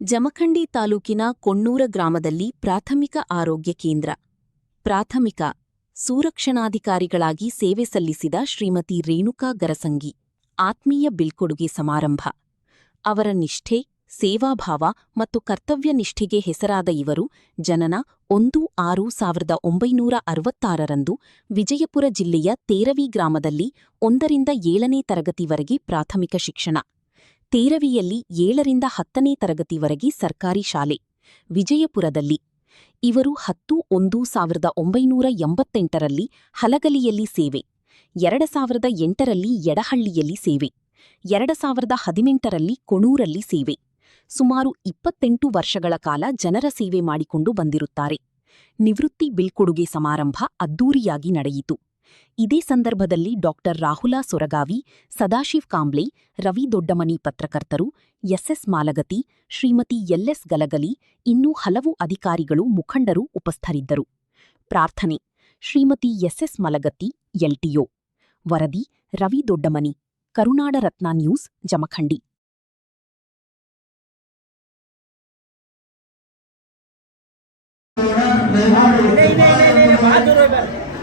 ಜಮಖಂಡಿ ತಾಲೂಕಿನ ಕೊಣ್ಣೂರ ಗ್ರಾಮದಲ್ಲಿ ಪ್ರಾಥಮಿಕ ಆರೋಗ್ಯ ಕೇಂದ್ರ. ಪ್ರಾಥಮಿಕ ಸುರಕ್ಷಣಾಧಿಕಾರಿಗಳಾಗಿ ಸೇವೆ ಸಲ್ಲಿಸಿದ ಶ್ರೀಮತಿ ರೇಣುಕಾ ಗರಸಂಗಿ ಆತ್ಮೀಯ ಬೀಳ್ಕೊಡುಗೆ ಸಮಾರಂಭ. ಅವರ ನಿಷ್ಠೆ, ಸೇವಾಭಾವ ಮತ್ತು ಕರ್ತವ್ಯ ನಿಷ್ಠೆಗೆ ಹೆಸರಾದ ಇವರು ಜನನ 1/6/1966ರಂದು ವಿಜಯಪುರ ಜಿಲ್ಲೆಯ ತೇರವಿ ಗ್ರಾಮದಲ್ಲಿ 1ರಿಂದ 7ನೇ ತರಗತಿವರೆಗೆ ಪ್ರಾಥಮಿಕ ಶಿಕ್ಷಣ, ತೇರವಿಯಲ್ಲಿ 7ರಿಂದ 10ನೇ ತರಗತಿವರೆಗೆ ಸರ್ಕಾರಿ ಶಾಲೆ, ವಿಜಯಪುರದಲ್ಲಿ. ಇವರು 10/1/1988ರಲ್ಲಿ ಹಲಗಲಿಯಲ್ಲಿ ಸೇವೆ, 2008ರಲ್ಲಿ ಯಡಹಳ್ಳಿಯಲ್ಲಿ ಸೇವೆ, 2018ರಲ್ಲಿ ಕೊಣೂರಲ್ಲಿ ಸೇವೆ. ಸುಮಾರು 28 ವರ್ಷಗಳ ಕಾಲ ಜನರ ಸೇವೆ ಮಾಡಿಕೊಂಡು ಬಂದಿರುತ್ತಾರೆ. ನಿವೃತ್ತಿ ಬೀಳ್ಕೊಡುಗೆ ಸಮಾರಂಭ ಅದ್ದೂರಿಯಾಗಿ ನಡೆಯಿತು. ಇದೇ ಸಂದರ್ಭದಲ್ಲಿ ಡಾಕ್ಟರ್ ರಾಹುಲ ಸೊರಗಾವಿ, ಸದಾಶಿವ್ ಕಾಂಬ್ಳೆ, ರವಿ ದೊಡ್ಡಮನಿ ಪತ್ರಕರ್ತರು, ಎಸ್ಎಸ್ ಮಾಲಗತಿ, ಶ್ರೀಮತಿ ಎಲ್ಎಸ್ ಗಲಗಲಿ, ಇನ್ನೂ ಹಲವು ಅಧಿಕಾರಿಗಳು, ಮುಖಂಡರು ಉಪಸ್ಥರಿದ್ದರು. ಪ್ರಾರ್ಥನೆ ಶ್ರೀಮತಿ ಎಸ್ಎಸ್ ಮಲಗತ್ತಿ, ಎಲ್ಟಿಒ. ವರದಿ ರವಿ ದೊಡ್ಡಮನಿ, ಕರುನಾಡ ರತ್ನ ನ್ಯೂಸ್, ಜಮಖಂಡಿ.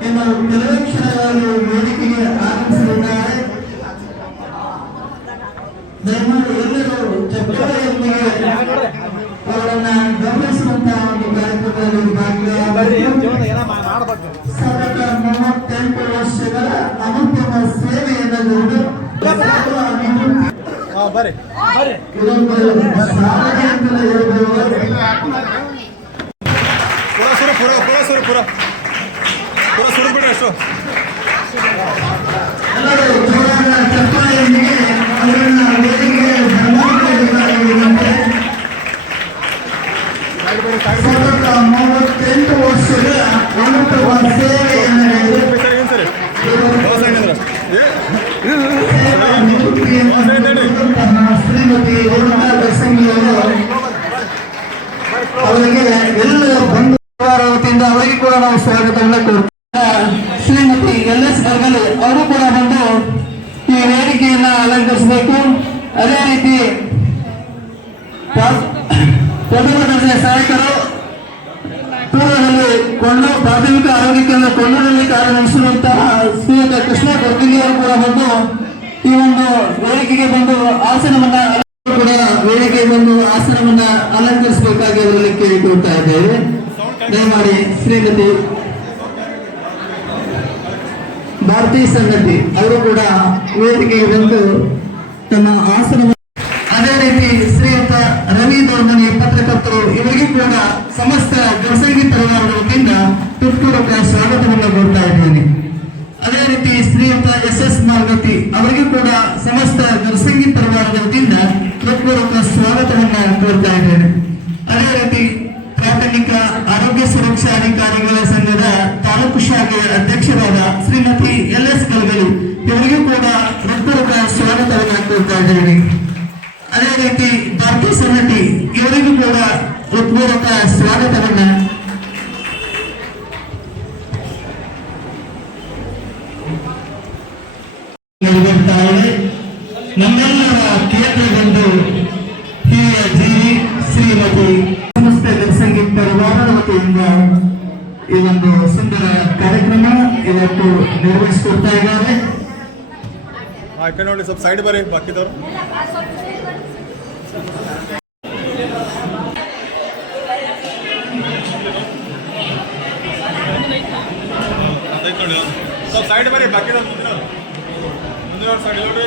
ಇನ್ನು ಕೆಲವೇ ಕ್ಷಣಗಳಲ್ಲಿ ವೇದಿಕೆಗೆ ಆಗಮಿಸಲಿದ್ದಾರೆ. ದಯಮಾಡಿ ಎಲ್ಲರೂ ಚಪ್ಪಾಳೆಯೊಂದಿಗೆ ಅವರನ್ನು ಗಮನಿಸುವಂತಹ ಒಂದು ಕಾರ್ಯಕ್ರಮದಲ್ಲಿ ಸತತ 38 ವರ್ಷಗಳ ಅನುಪಮ ಸೇವೆಯನ್ನು ಇದೊಂದು ಸಾಧನೆ ಅಂತಲೇ ಹೇಳ್ಬೋದು. ಎಲ್ಲರೂ ಜೋರಾದ ಚಪ್ಪಾಳೆಯೊಂದಿಗೆ ಅವರನ್ನ ವೇದಿಕೆಗೆ ಸನ್ಮಾನಿಸಬೇಕಾಗಿರುವಂತೆ. ಸತತ 38 ವರ್ಷಗಳ ಅನುಪಮ ಸೇವೆಯನ್ನು ಶ್ರೀಮತಿ ರೇಣುಕಾ ಗರಸಂಗಿ ಅವರಿಗೆ ಎಲ್ಲ ಬಂಧು ವತಿಯಿಂದ ಅವರಿಗೆ ಕೂಡ ನಾವು ಸ್ವಾಗತವನ್ನು ಕೊಡ್ತೀವಿ. ಶ್ರೀಮತಿ ಎಲ್ಎಸ್ ಗಲಗಲಿ ಅವರು ಕೂಡ ಬಂದು ಈ ವೇದಿಕೆಯನ್ನ ಅಲಂಕರಿಸಬೇಕು. ಅದೇ ರೀತಿ ಪ್ರಥಮ ದರ್ಜೆ ಸಹಾಯಕರು ಪೂರ್ವದಲ್ಲಿ ಪ್ರಾಥಮಿಕ ಆರೋಗ್ಯ ಕೇಂದ್ರ ಕೊಂಡೂರಲ್ಲಿ ಕಾರ್ಯನಿರ್ವಹಿಸಿರುವಂತಹ ಶ್ರೀಯುತ ಕೃಷ್ಣ ಕೊರ್ಗಿಲಿ ಅವರು ಕೂಡ ಬಂದು ಈ ಒಂದು ವೇದಿಕೆಗೆ ಬಂದು ಆಸನವನ್ನ ಅಲಂಕರಿಸಬೇಕಾಗಿ ಅವರಲ್ಲಿ ಕೇಳಿಕೊಳ್ತಾ ಇದ್ದೇವೆ. ದಯಮಾಡಿ ಶ್ರೀಮತಿ ಭಾರತೀಯ ಸಂಗತಿ ಅವರು ಕೂಡ ವೇದಿಕೆಗೆ ಬಂದು ತಮ್ಮ ಆಸನವನ್ನು. ಅದೇ ರೀತಿ ಶ್ರೀಯುತ ರವಿ ದೊಡ್ಡಮನಿ ಪತ್ರಕರ್ತರು ಇವರಿಗೂ ಕೂಡ ಸಮಸ್ತ ಗರಸಂಗಿ ಪರಿವಾರದ ವತಿಯಿಂದ ಹೃತ್ಪೂರ್ವಕ ಸ್ವಾಗತವನ್ನು ಕೊಡ್ತಾ ಇದ್ದೇನೆ. ಅದೇ ರೀತಿ ಶ್ರೀಯುತ ಎಸ್ಎಸ್ ಮಾಲಗತಿ ಅವರಿಗೂ ಕೂಡ ಸಮಸ್ತ ಗರಸಂಗಿ ಪರಿವಾರದ ವತಿಯಿಂದ ಹೃತ್ಪೂರ್ವಕ ಸ್ವಾಗತವನ್ನು ಕೋರ್ತಾ ಇದ್ದೇನೆ. ಅದೇ ರೀತಿ ಪ್ರಾಥಮಿಕ ಆರೋಗ್ಯ ಸುರಕ್ಷಾ ಅಧಿಕಾರಿಗಳ ಸಂಘದ ತಾಲೂಕು ಶಾಖೆಯ ಅಧ್ಯಕ್ಷರಾದ ಶ್ರೀಮತಿ ಎಲ್ಎಸ್ ಗಲಗಲಿ ಇವರಿಗೂ ಕೂಡ ಹೃತ್ಪೂರ್ವಕ ಸ್ವಾಗತವನ್ನು ಕೋರ್ತಾ ಇದ್ದೇನೆ. ಅದೇ ರೀತಿ ಭಾರತೀಯ ಸಮಿತಿ ಇವರಿಗೂ ಕೂಡ ಹೃತ್ಪೂರ್ವಕ ಸ್ವಾಗತವನ್ನು. ನಮ್ಮೆಲ್ಲರ ಕ್ಷೇತ್ರ ಬಂದು ಹಿರಿಯ ಜೀವಿ ಶ್ರೀಮತಿ ಸಮಸ್ತ ಗರಸಂಗಿ ಪರಿವಾರದ ವತಿಯಿಂದ ಈ ಒಂದು ಸುಂದರ ಕಾರ್ಯಕ್ರಮ ಇವತ್ತು ನಿರ್ವಹಿಸಿಕೊಡ್ತಾ ಇದ್ದಾರೆ. ನೋಡಿ ಸ್ವಲ್ಪ ಸೈಡ್ ಬರೀ ಬಾಕಿದವರು. ಸ್ವಲ್ಪ ಸೈಡ್ ಬರೀ ಬಾಕಿದವ್ರು ಮುಂದಿನ ಸೈಡ್ ನೋಡಿ.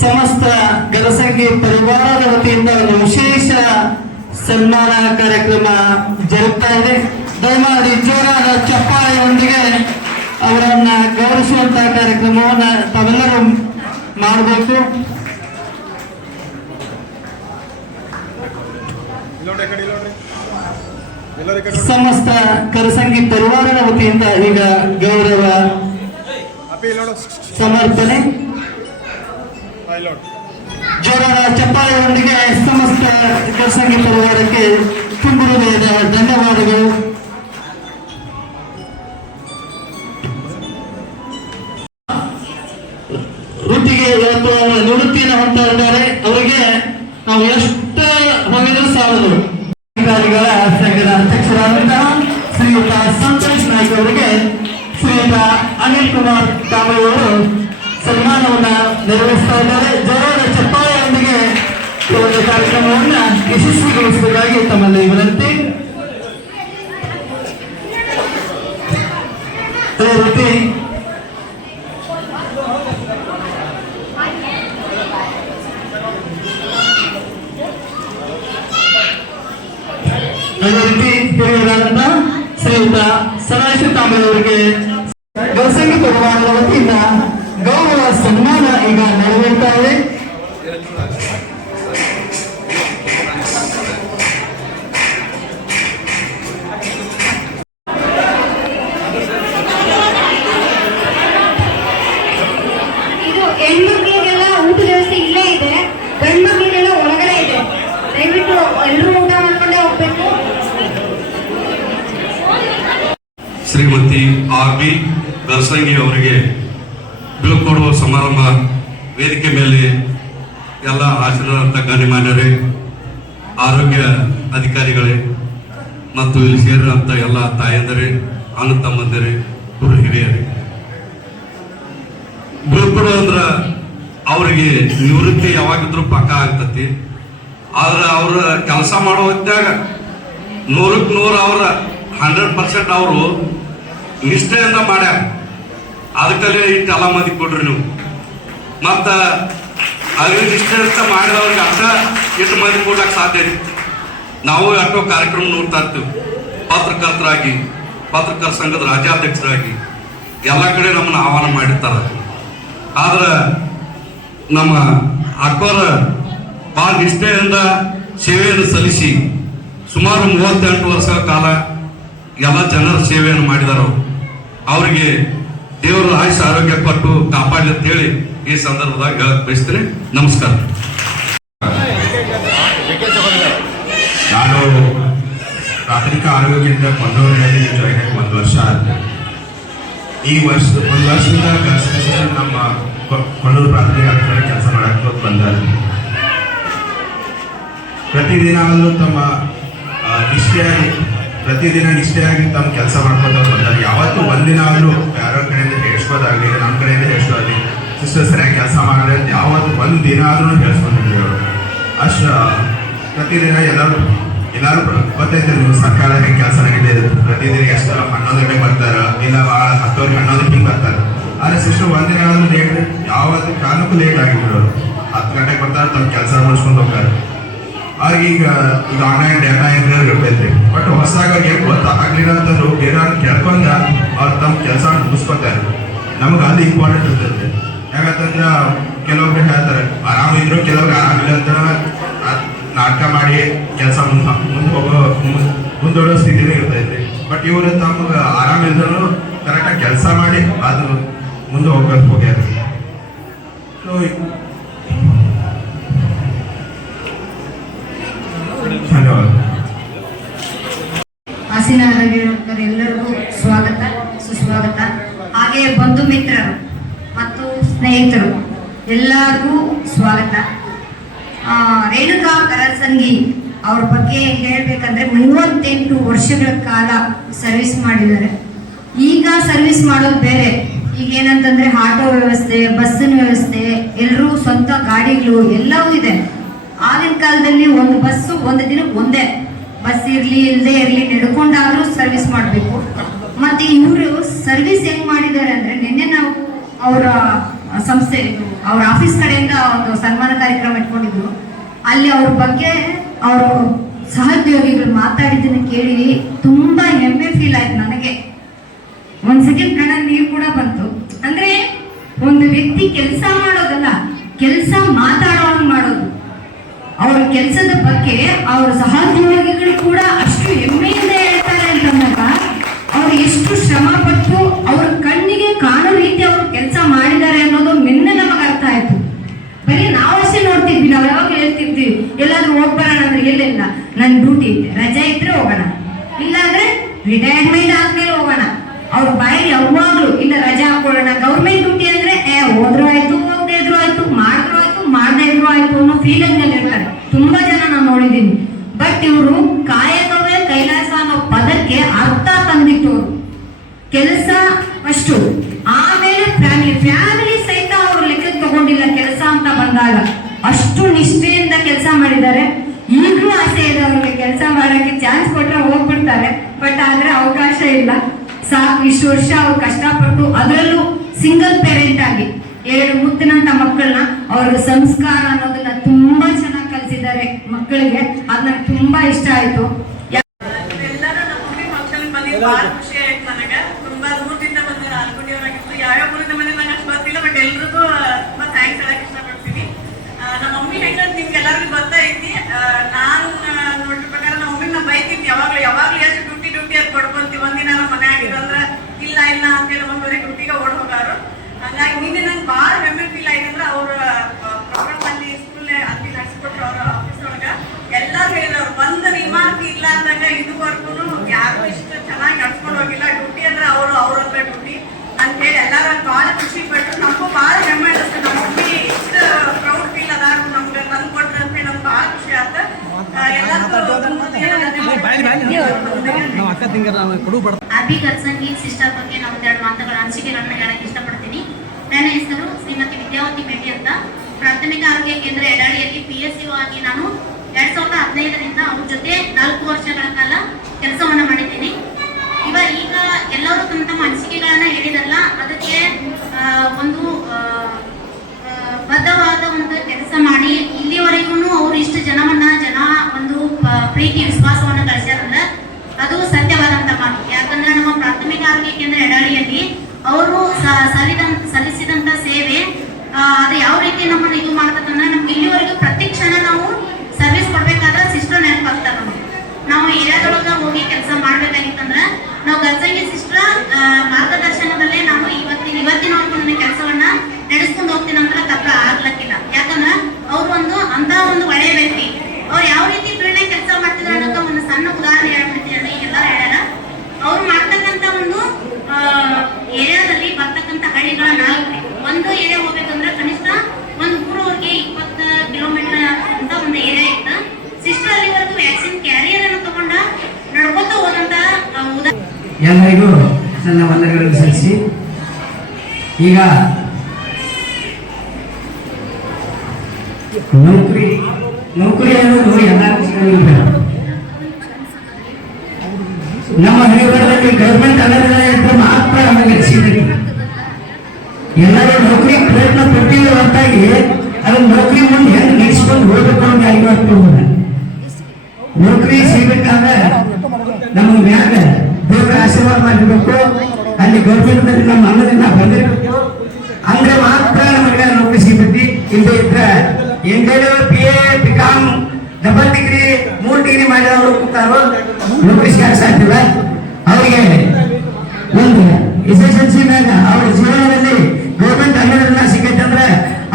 ಸಮಸ್ತ ಗರಸಂಗಿ ಪರಿವಾರದ ವತಿಯಿಂದ ಒಂದು ವಿಶೇಷ ಸನ್ಮಾನ ಕಾರ್ಯಕ್ರಮ ಜರುಗ್ತಾ ಇದೆ. ದಯಮಾಡಿ ಜೋರಾದ ಚಪ್ಪಾಳೆಯೊಂದಿಗೆ ಅವರನ್ನ ಗೌರವಿಸುವಂತಹ ಕಾರ್ಯಕ್ರಮವನ್ನು ತಾವೆಲ್ಲರೂ ಮಾಡಬೇಕು. ಇಲ್ಲೋಡ್ರಿ ಈ ಕಡೆ ಇಲ್ಲೋಡ್ರಿ ಎಲ್ಲರೂ ಈ ಕಡೆ ಸಮಸ್ತ ಕರಸಂಗಿ ಪರಿವಾರದ ವತಿಯಿಂದ ಈಗ ಗೌರವ ಅಪ್ಪಿ ಇಲ್ಲೋಡು ಸಮರ್ಪಣೆ ಇಲ್ಲೋಡು ಜೋರಾದ ಚಪ್ಪಾಳೆಯೊಂದಿಗೆ ಸಮಸ್ತ ಕರಸಂಗಿ ಪರಿವಾರಕ್ಕೆ ತುಂಬ ಹೃದಯದ ಧನ್ಯವಾದಗಳು. ವೃತ್ತಿಗೆ ಇವತ್ತು ನಿವೃತ್ತಿಯನ್ನು ಹೊಂದ್ತಾ ಇದ್ದಾರೆ. ಅವರಿಗೆ ನಾವು ಎಷ್ಟು ಹೋಗಿದ್ರು ಸಾಲದು. ಅಧಿಕಾರಿಗಳ ಸಂಘದ ಅಧ್ಯಕ್ಷರಾದಂತಹ ಶ್ರೀಯುತ ಸಂತೋಷ್ ನಾಯ್ಕ ಅವರಿಗೆ ಶ್ರೀಯುತ ಅನಿಲ್ ಕುಮಾರ್ ಕಾಂಬಳಿ ಅವರು ಸನ್ಮಾನವನ್ನ ನೆರವೇರಿಸ್ತಾ ಇದ್ದಾರೆ. ಜೋರಾದ ಚಪ್ಪಾಳೆಯೊಂದಿಗೆ ಈ ಒಂದು ಕಾರ್ಯಕ್ರಮವನ್ನ ಯಶಸ್ವಿಗೊಳಿಸಬೇಕಾಗಿ ತಮ್ಮಲ್ಲಿ ವಿನಂತಿ. ಅದೇ ರೀತಿ ಹಿರಿಯರಾದಂತಹ ಶ್ರೀಯುತ ಸದಾಶಿವ ಕಾಂಬಳಿ ಅವರಿಗೆ ಕರಸಂಗಿ ಪರಿವಾರದ ವತಿಯಿಂದ ಗೌರವ ಸನ್ಮಾನ ಈಗ ನೆರವೇರ್ತಾ ಇದೆ. ಇದು ಹೆಣ್ಮಕ್ಳಿಗೆಲ್ಲ ಊಟದ ವ್ಯವಸ್ಥೆ ಇಲ್ಲೇ ಇದೆ, ಗಂಡು ಮಕ್ಳಿಗೆಲ್ಲ ಒಳಗಡೆ ಇದೆ. ದಯವಿಟ್ಟು ಎಲ್ಲರೂ ಊಟ ಮಾಡ್ಕೊಂಡೇ ಹೋಗ್ಬೇಕು. ಶ್ರೀಮತಿ R.B. ಕರಸಂಗಿ ಅವರಿಗೆ ಬೀಳ್ಕೊಡುವ ಸಮಾರಂಭ. ವೇದಿಕೆ ಮೇಲೆ ಎಲ್ಲ ಹಾಜರಾದಂಥ ಗಣ್ಯಮಾನ್ಯರೇ, ಆರೋಗ್ಯ ಅಧಿಕಾರಿಗಳೇ ಮತ್ತು ಇಲ್ಲಿ ಸೇರಿದಂಥ ಎಲ್ಲ ತಾಯಂದರೇ, ಅಣ್ಣ ತಮ್ಮಂದರೇ, ಗುರು ಹಿರಿಯರೇ, ಬೀಳ್ಕೊಡು ಅಂದ್ರೆ ಅವರಿಗೆ ನಿವೃತ್ತಿ ಯಾವಾಗಿದ್ರು ಪಕ್ಕ ಆಗ್ತತಿ. ಆದ್ರೆ ಅವ್ರ ಕೆಲಸ ಮಾಡೋ ಹೊತ್ತಾಗ 100ಕ್ಕೆ 100 ಅವರ 100% ಅವರು ನಿಷ್ಠೆಯಿಂದ ಮಾಡ್ಯಾರ. ಅದಕ್ಕಲ್ಲೇ ಇಷ್ಟೆಲ್ಲ ಮಂದಿ ಕೊಡ್ರಿ ನೀವು. ಮತ್ತು ಅಲ್ಲಿ ನಿಷ್ಠೆಯಿಂದ ಮಾಡಿದವ್ರಿಗೆ ಅರ್ಧ ಎಷ್ಟು ಮಂದಿ ಕೊಡಕ್ಕೆ ಸಾಧ್ಯ ಇದೆ. ನಾವು ಎಷ್ಟೋ ಕಾರ್ಯಕ್ರಮ ನೋಡ್ತಾ ಇರ್ತೀವಿ. ಪತ್ರಕರ್ತರಾಗಿ, ಪತ್ರಕರ್ತರ ಸಂಘದ ರಾಜ್ಯಾಧ್ಯಕ್ಷರಾಗಿ ಎಲ್ಲ ಕಡೆ ನಮ್ಮನ್ನು ಆಹ್ವಾನ ಮಾಡಿರ್ತಾರೆ. ಆದ್ರೆ ನಮ್ಮ ಅಕ್ಕೋರ ಭಾಳ ನಿಷ್ಠೆಯಿಂದ ಸೇವೆಯನ್ನು ಸಲ್ಲಿಸಿ ಸುಮಾರು 38 ವರ್ಷಗಳ ಕಾಲ ಎಲ್ಲ ಜನರ ಸೇವೆಯನ್ನು ಮಾಡಿದರು. ಅವರಿಗೆ ದೇವರು ಆಯುಷ್ಯ ಆರೋಗ್ಯ ಕೊಟ್ಟು ಕಾಪಾಡಲಿ ಅಂತ ಹೇಳಿ ಈ ಸಂದರ್ಭದಾಗ ಹೇಳಕ್ ಬಯಸ್ತೀನಿ. ನಮಸ್ಕಾರ. ನಾನು ಪ್ರಾಥಮಿಕ ಆರೋಗ್ಯ ಕೇಂದ್ರ ಕೊಂಡೂರಿನಲ್ಲಿ ಜಾಯ್ನ್ ಆಗಿ 1 ವರ್ಷ ಆಗಿದೆ. ಈ ಒಂದು ವರ್ಷದಿಂದ ಕೆಲಸ ನಮ್ಮ ಕೊಂಡೂರು ಪ್ರಾಥಮಿಕ ಆರೋಗ್ಯ ಕೆಲಸ ಮಾಡಕ್ಕೆ ಬಂದಾರೆ. ಪ್ರತಿದಿನವೂ ತಮ್ಮ ನಿಷ್ಠೆಯಾಗಿ ತಮ್ಮ ಕೆಲಸ ಮಾಡ್ಕೊಂಡು ಬಂದಾರೆ. ಯಾವತ್ತೂ ಒಂದಿನ ಆದರೂ ಯಾರೋ ಕಡೆಯಿಂದ ಹೇಳ್ಸ್ಬೋದಾಗಲಿ, ನಮ್ಮ ಕಡೆಯಿಂದ ಹೇಳ್ಸೋದಾಗಲಿ, ಸಿಸ್ಟರ್ ಸರಿಯಾಗಿ ಕೆಲಸ ಮಾಡಿದ್ರೆ ಅಂತ ಯಾವತ್ತು ಒಂದು ದಿನ ಆದ್ರೂ ಹೇಳ್ಸ್ಕೊಂಡಿದ್ವಿ ಅವರು. ಅಷ್ಟು ಪ್ರತಿದಿನ ಎಲ್ಲರೂ ಗೊತ್ತೈತೆ ನೀವು ಸರ್ಕಾರ ಹೆಂಗೆ ಕೆಲಸ ನಡೀತಿದೆ. ಪ್ರತಿದಿನ ಎಷ್ಟು 11 ಗಂಟೆಗೆ ಬರ್ತಾರೆ, ಇಲ್ಲ 10 ಗಂಟೆ 11 ಹಿಂಗೆ ಬರ್ತಾರೆ. ಆದರೆ ಸಿಸ್ಟರ್ ಒಂದಿನ ಆದ್ರೂ ಲೇಟ್, ಯಾವತ್ತು ಕಾರಣಕ್ಕೂ ಲೇಟ್ ಆಗಿಬಿಡೋರು. 10 ಗಂಟೆಗೆ ಬರ್ತಾರೆ, ತಮ್ಮ ಕೆಲಸ ಮುಗಿಸ್ಕೊಂಡು ಹೋಗ್ತಾರೆ. ಈಗ ಆನ್ಲೈನ್ ಡೇಟಾ ಎಂಟ್ರಿ ಇರ್ತೈತ್ರಿ. ಬಟ್ ಹೊಸದಾಗ ಏನು ಗೊತ್ತಾಗಲಿಲ್ಲ ಅಂತಂದ್ರು ಏನಾದ್ರು ಕೇಳ್ಕೊಂಡ ಅವ್ರು ತಮ್ಮ ಕೆಲಸ ಮುಗಿಸ್ಕೊತಾರೆ. ನಮ್ಗೆ ಅದು ಇಂಪಾರ್ಟೆಂಟ್ ಇರ್ತೈತೆ. ಯಾಕಂತಂದ್ರೆ ಕೆಲವೊಬ್ರು ಹೇಳ್ತಾರೆ ಆರಾಮಿದ್ರು, ಕೆಲವ್ರಿಗೆ ಆರಾಮಿಲ್ಲ ಅಂತ ನಾಟಕ ಮಾಡಿ ಕೆಲಸ ಮುಂದೂಡೋ ಸ್ಥಿತಿನೇ ಇರ್ತೈತಿ. ಬಟ್ ಇವರು ತಮ್ಗೆ ಆರಾಮಿದ್ರು ಕರೆಕ್ಟಾಗಿ ಕೆಲಸ ಮಾಡಿ ಅದು ಮುಂದೆ ಹೋಗ್ಯಾರ. ಸೊ ಧನ್ಯವಾದ. ಹಾಸಿನ ಎಲ್ಲರಿಗೂ ಸ್ವಾಗತ, ಸುಸ್ವಾಗತ. ಹಾಗೆ ಬಂಧು ಮಿತ್ರರು ಮತ್ತು ಸ್ನೇಹಿತರು ಎಲ್ಲರಿಗೂ ಸ್ವಾಗತ. ರೇಣುಕಾ ಕರಸಂಗಿ ಅವ್ರ ಬಗ್ಗೆ ಹೇಳ್ಬೇಕಂದ್ರೆ 38 ವರ್ಷಗಳ ಕಾಲ ಸರ್ವಿಸ್ ಮಾಡಿದ್ದಾರೆ. ಈಗ ಸರ್ವಿಸ್ ಮಾಡೋದು ಬೇರೆ. ಈಗ ಏನಂತಂದ್ರೆ ಆಟೋ ವ್ಯವಸ್ಥೆ, ಬಸ್ಸಿನ ವ್ಯವಸ್ಥೆ, ಎಲ್ಲರೂ ಸ್ವಂತ ಗಾಡಿಗಳು ಎಲ್ಲವೂ ಇದೆ. ಆಗಿನ ಕಾಲದಲ್ಲಿ ಒಂದು ಬಸ್ಸು ಒಂದು ದಿನಕ್ಕೆ ಒಂದೇ ಬಸ್ ಇರಲಿ ಇಲ್ಲದೆ ಇರಲಿ ನಡ್ಕೊಂಡಾದ್ರೂ ಸರ್ವಿಸ್ ಮಾಡಬೇಕು. ಮತ್ತೆ ಇವರು ಸರ್ವಿಸ್ ಹೆಂಗ್ ಮಾಡಿದ್ದಾರೆ ಅಂದ್ರೆ, ನಿನ್ನೆ ನಾವು ಅವರ ಸಂಸ್ಥೆ ಅವ್ರ ಆಫೀಸ್ ಕಡೆಯಿಂದ ಒಂದು ಸನ್ಮಾನ ಕಾರ್ಯಕ್ರಮ ಇಟ್ಕೊಂಡಿದ್ರು. ಅಲ್ಲಿ ಅವ್ರ ಬಗ್ಗೆ ಅವರು ಸಹೋದ್ಯೋಗಿಗಳು ಮಾತಾಡಿದ್ದನ್ನು ಕೇಳಿ ತುಂಬಾ ಹೆಮ್ಮೆ ಫೀಲ್ ಆಯ್ತು ನನಗೆ. ಒಂದ್ ಸೆಕೆಂಡ್ ಕಣ್ಣ ನೀರು ಕೂಡ ಬಂತು. ಅಂದ್ರೆ ಒಂದು ವ್ಯಕ್ತಿ ಕೆಲಸ ಮಾಡೋದಲ್ಲ, ಕೆಲಸದ ಬಗ್ಗೆ ಅವ್ರ ಸಹೋದ್ಯೋಗಿಗಳು ಕೂಡ ಅಷ್ಟು ಹೆಮ್ಮೆಯಿಂದ ಹೇಳ್ತಾರೆ ಅಂತಂದಾಗ ಅವ್ರು ಎಷ್ಟು ಶ್ರಮ ಪಟ್ಟು ಅವ್ರ ಕಣ್ಣಿಗೆ ಕಾಣೋ ರೀತಿ ಅವ್ರು ಕೆಲಸ ಮಾಡಿದ್ದಾರೆ ಅನ್ನೋದು ನಿನ್ನೆ ನಮಗೆ ಅರ್ಥ ಆಯ್ತು. ಬರೀ ನಾವಷ್ಟೇ ನೋಡ್ತಿದ್ವಿ, ನಾವು ಯಾವಾಗ ಹೇಳ್ತಿದ್ವಿ ಎಲ್ಲಾದ್ರೂ ಹೋಗ್ಬರೋಣ ಅಂದ್ರೆ ಎಲ್ಲೆಲ್ಲ ನನ್ ಡ್ಯೂಟಿ ಐತೆ, ರಜೆ ಇದ್ರೆ ಹೋಗೋಣ, ಇಲ್ಲಾಂದ್ರೆ ರಿಟೈರ್ಮೆಂಟ್ ಆದ್ಮೇಲೆ ಹೋಗೋಣ. ಅವ್ರ ಬಾಯಲ್ಲಿ ಯಾವಾಗ್ಲೂ ಇಲ್ಲ ರಜೆ ಹಾಕೊಳ್ಳೋಣ, ಗೌರ್ಮೆಂಟ್ ಡ್ಯೂಟಿ ಅಂದ್ರೆ ಹೋದ್ರು ಆಯ್ತು, ಹೋಗದೆ ಇದ್ರು ಆಯ್ತು, ಮಾಡಿದ್ರು ಆಯ್ತು, ಮಾಡದೇ ಇದ್ರು ಆಯ್ತು ಅನ್ನೋ ಫೀಲಿಂಗ್ ಅಲ್ಲಿ ಇರ್ತಾರೆ ತುಂಬಾ ಜನ ನಾನು ನೋಡಿದ್ದೀನಿ. ಬಟ್ ಇವರು ಕಾಯಕವೇ ಕೈಲಾಸ ಅನ್ನೋ ಪದಕ್ಕೆ ಅರ್ಥ ತಂದಿಟ್ಟು ಕೆಲಸ ಅಷ್ಟು, ಆಮೇಲೆ ಫ್ಯಾಮಿಲಿ ಸಹಿತ ಅವ್ರ ಲೆಕ್ಕಕ್ಕೆ ತಗೊಂಡಿಲ್ಲ ಕೆಲಸ ಅಂತ ಬಂದಾಗ. ಅಷ್ಟು ನಿಷ್ಠೆಯಿಂದ ಕೆಲಸ ಮಾಡಿದ್ದಾರೆ. ಈಗಲೂ ಆಸೆ ಇದೆ ಅವ್ರಿಗೆ ಕೆಲಸ ಮಾಡಕ್ಕೆ, ಚಾನ್ಸ್ ಕೊಟ್ರೆ ಹೋಗ್ಬಿಡ್ತಾರೆ. ಬಟ್ ಆದ್ರೆ ಅವಕಾಶ ಇಲ್ಲ. ಸಾಕು, ಇಷ್ಟು ವರ್ಷ ಅವ್ರು ಕಷ್ಟಪಟ್ಟು, ಅದರಲ್ಲೂ ಸಿಂಗಲ್ ಪೇರೆಂಟ್ ಆಗಿ 2 ಮುತ್ತಿನಂತ ಮಕ್ಕಳನ್ನ ಅವ್ರಿಗೆ ಸಂಸ್ಕಾರ ಅನ್ನೋದನ್ನ ತುಂಬಾ ಚೆನ್ನಾಗಿ ಕಲಿಸಿದ್ದಾರೆ ಮಕ್ಕಳಿಗೆ. ಅದ್ ನಂಗೆ ತುಂಬಾ ಇಷ್ಟ ಆಯ್ತು. ಎಲ್ಲರೂ ನಮ್ಮ ಮಮ್ಮಿ ಫಂಕ್ಷನ್ ಬಂದಿದ್ದು ಬಹಳ ಖುಷಿ ಆಯ್ತು ನನಗೆ. ತುಂಬಾ ದೂರದಿಂದ ಬಂದ ಅನ್ಕೊಂಡಿಯವರಾಗಿತ್ತು, ಯಾವ್ಯಾವ ಊರಿಂದ ಬಂದಿದ್ದು ನಂಗೆ ಅಷ್ಟು ಗೊತ್ತಿಲ್ಲ. ಬಟ್ ಎಲ್ರಿಗೂ ತುಂಬಾ ಥ್ಯಾಂಕ್ಸ್ ಹೇಳಕ್ ಇಷ್ಟಪಡ್ತೀನಿ. ನಮ್ಮ ಮಮ್ಮಿ ಹೆಂಗಂತ ನಿಮ್ಗೆ ಎಲ್ಲರಿಗೂ ಗೊತ್ತೈತಿ. ನಾನು ನೋಡಿದ ಪ್ರಕಾರ ನಮ್ಮ ಮಮ್ಮಿಗೆ ನಾ ಬೈತಿದ್ದೆ ಯಾವಾಗ್ಲೂ ಎಷ್ಟು ಡ್ಯೂಟಿ ಅದು ಕೊಡ್ಕೊಂತೀವಿ. ಒಂದಿನ ನಮ್ಮ ಮನೆ ಆಗಿರಂದ್ರೆ ಇಲ್ಲ ಅಂತೇಳಿ ಒಂದ್ವರೆ ಡ್ಯೂಟಿಗೆ ಓಡ್ ಹೋಗಾರು. ಹಂಗಾಗಿ ನಿನ್ನೆ ನಂಗೆ ಭಾಳ ಹೆಮ್ಮೆ ಫೀಲ್ ಆಯ್ತಂದ್ರೆ ಅವ್ರ ಪ್ರೋಗ್ರಾಮ್ ಅಲ್ಲಿ ಸ್ಕೂಲ್ ಅಲ್ಲಿ ನಡೆಸ್ಕೊಟ್ರು ಅವ್ರ ಆಫೀಸ್ ಒಳಗ. ಎಲ್ಲರೂ ಹೇಳಿದ್ರು ಒಂದು ರಿಮಾರ್ಕ್ ಇಲ್ಲ ಅಂದಾಗ ಇದುವರೆಗೂ ಯಾರು ಇಷ್ಟು ಚೆನ್ನಾಗಿ ನಡ್ಸ್ಕೊಂಡು ಹೋಗಿಲ್ಲ. ಡ್ಯೂಟಿ ಅಂದ್ರೆ ಅವ್ರತ್ರ ಡ್ಯೂಟಿ ಅಂತ ಹೇಳಿ ಎಲ್ಲರೂ ಭಾಳ ಖುಷಿ ಪಟ್ಟರು. ನಮಗೂ ಭಾಳ ಹೆಮ್ಮೆ ಅನಿಸ್ತು. ನಮ್ಮ ಮಮ್ಮಿ ಇಷ್ಟು ಪ್ರೌಡ್ ಫೀಲ್ ಅದ ನಮ್ಗೆ ತಂದು ಕೊಟ್ರು ಅಂತ ಹೇಳಿ ನಮ್ಗೆ ಭಾಳ ಖುಷಿ ಆಯ್ತು. ಅಭಿ ಕರ್ಸಂಗಿ ಸಿಸ್ಟರ್ ಬಗ್ಗೆ ನಾವು 2 ಮಾತುಗಳ ಅನಿಸಿಕೆಗಳನ್ನ ಹೇಳಕ್ ಇಷ್ಟಪಡ್ತೀನಿ. ನನ್ನ ಹೆಸರು ಶ್ರೀಮತಿ ವಿದ್ಯಾವತಿ ಮೇಟಿ ಅಂತ. ಪ್ರಾಥಮಿಕ ಆರೋಗ್ಯ ಕೇಂದ್ರ ಎಡಾಳಿಯಲ್ಲಿ PSU ಆಗಿ ನಾನು 2015ರಿಂದ ಅವ್ರ ಜೊತೆ 4 ವರ್ಷಗಳ ಕಾಲ ಕೆಲಸವನ್ನ ಮಾಡಿದ್ದೀನಿ. ಈಗ ಎಲ್ಲರೂ ತಮ್ಮ ಅನಿಸಿಕೆಗಳನ್ನ ಹೇಳಿದಲ್ಲ, ಅದಕ್ಕೆ ಒಂದು ಬದ್ಧವಾದ ಒಂದು ಕೆಲಸ ಮಾಡಿ ಇಲ್ಲಿವರೆಗೂ ಅವ್ರು ಇಷ್ಟು ಜನ ಒಂದು ಪ್ರೀತಿ ವಿಶ್ವಾಸವನ್ನು ಗಳಿಸ್ಯಾರಲ್ಲ, ಅದು ಸತ್ಯವಾದಂತ ಮಾತು. ಯಾಕಂದ್ರೆ ನಮ್ಮ ಪ್ರಾಥಮಿಕ ಆರೋಗ್ಯ ಕೇಂದ್ರ ಎಡಾಳಿಯಲ್ಲಿ ಅವರು ಸಲ್ಲಿಸಿದಂತ ಸೇವೆ ಅದು ಯಾವ ರೀತಿ ನಮ್ಮನ್ನು ಇದು ಮಾಡ್ತಕ್ಕಂದ್ರೆ ನಮ್ಗೆ ಇಲ್ಲಿವರೆಗೂ ಪ್ರತಿ ಕ್ಷಣ ನಾವು ಸರ್ವಿಸ್ ಕೊಡ್ಬೇಕಾದ್ರೆ ಸಿಸ್ಟರ್ ನೆನಪಾಗ್ತಾರ. ನಾವು ಏರಿಯಾದೊಳಗ ಹೋಗಿ ಕೆಲಸ ಮಾಡ್ಬೇಕಾಗಿತ್ತಂದ್ರ ನಾವು ಗರ್ಸಂಗಿ ಸಿಸ್ಟರ್ ಮಾರ್ಗದರ್ಶನದಲ್ಲೇ ನಾನು ಇವತ್ತಿನವರೆಗೂ ನನ್ನ ಕೆಲಸವನ್ನ ನಡೆಸ್ಕೊಂಡು ಹೋಗ್ತೀನಿ ಅಂದ್ರೆ ತಪ್ಪ ಆಗ್ಲಕ್ಕಿಲ್ಲ. ಯಾಕಂದ್ರ ಅವ್ರು ಅಂತ ಒಂದು ಒಳ್ಳೆಯ ವ್ಯಕ್ತಿ. ಅವ್ರು ಯಾವ ರೀತಿ ಪ್ರೇರಣೆ ಕೆಲಸ ಮಾಡ್ತಿದ್ರು ಅನ್ನೋಕೆ ಒಂದು ಸಣ್ಣ ಉದಾಹರಣೆ ಹೇಳ್ಬಿಡ್ತೀನಿ. ಎಲ್ಲರೂ ಹೇಳ್ಯಾರ, ಅವ್ರು ಮಾಡ್ತಕ್ಕಂಥ ಒಂದು ಏರಿಯಾದಲ್ಲಿ ಬರ್ತಕ್ಕಂಥ ಹಳ್ಳಿಗಳ 4 ಒಂದು ಏರಿಯಾ ಹೋಗ್ಬೇಕಂದ್ರೆ ಕನಿಷ್ಠ ಒಂದು ಊರವ್ರಿಗೆ 20 ಕಿಲೋಮೀಟರ್ ಅಂತ ಒಂದು ಏರಿಯಾ ಇತ್ತು. ಸಿಸ್ಟರ್ ಅಲ್ಲಿವರೆಗೂ ವ್ಯಾಕ್ಸಿನ್ ಕ್ಯಾರಿಯರ್ ಅನ್ನು ತಗೊಂಡ ನಡ್ಕೊತ ಹೋದಂತ ಎಲ್ಲರಿಗೂ ನನ್ನ ವಂದನೆಗಳನ್ನು ಸಲ್ಲಿಸಿ, ಈಗ ನೌಕರಿ ಅನ್ನೋದು ಎಲ್ಲರಿಗೂ ಸಿಗಲಿಲ್ಲ. ನಮ್ಮ ಹಳ್ಳಿಗಳಲ್ಲಿ ಗೌರ್ಮೆಂಟ್ ಅಲ್ಲದೆ ಮಾತ್ರ ನಮಗೆ ಸಿಗಲಿ. ಎಲ್ಲರೂ ನೌಕರಿ ಪ್ರಯತ್ನ ಪಟ್ಟಿಲ್ಲ ಹೊರತಾಗಿ ಅದನ್ನ ನೌಕರಿ ಮುಂದೆ ಹೆಂಗೆ ನಡೆಸ್ಕೊಂಡು ಹೋಗ್ಬೇಕು ಅಂತ ಆಗಿತ್ತು. ನೌಕರಿ ಸಿಗ್ಬೇಕಾದ್ರೆ ನಮ್ಮ ಮ್ಯಾಗ ದೇವರ ಆಶೀರ್ವಾದ ಮಾಡಿರ್ಬೇಕು. ಅಲ್ಲಿ ಗೌರ್ಮೆಂಟ್ನಲ್ಲಿ ನಮ್ಮ ಅನ್ನದಿಂದ ಬಂದಿರ್ಬೇಕು. ಅಂದ್ರೆ ಮಾತ್ರ ನಮಗೆ ನೌಕರಿ ಸಿಗ್ತೈತಿ. ಇಲ್ಲದೆ ಇದ್ರೆ PA BCom double degree 3 degree ಮಾಡಿದವರು ಕೂತಾರೋ ನೌಕರಿ ಸಿಗಕ್ಕೆ ಸಾಧ್ಯವಿಲ್ಲ. ಅವರಿಗೆ ಒಂದು SSLC ಮ್ಯಾಗ ಅವ್ರ ಜೀವನದಲ್ಲಿ ಗೌರ್ಮೆಂಟ್ ಅನ್ನೋದನ್ನ ಸಿಕ್ಕೈತೆ ಅಂದ್ರೆ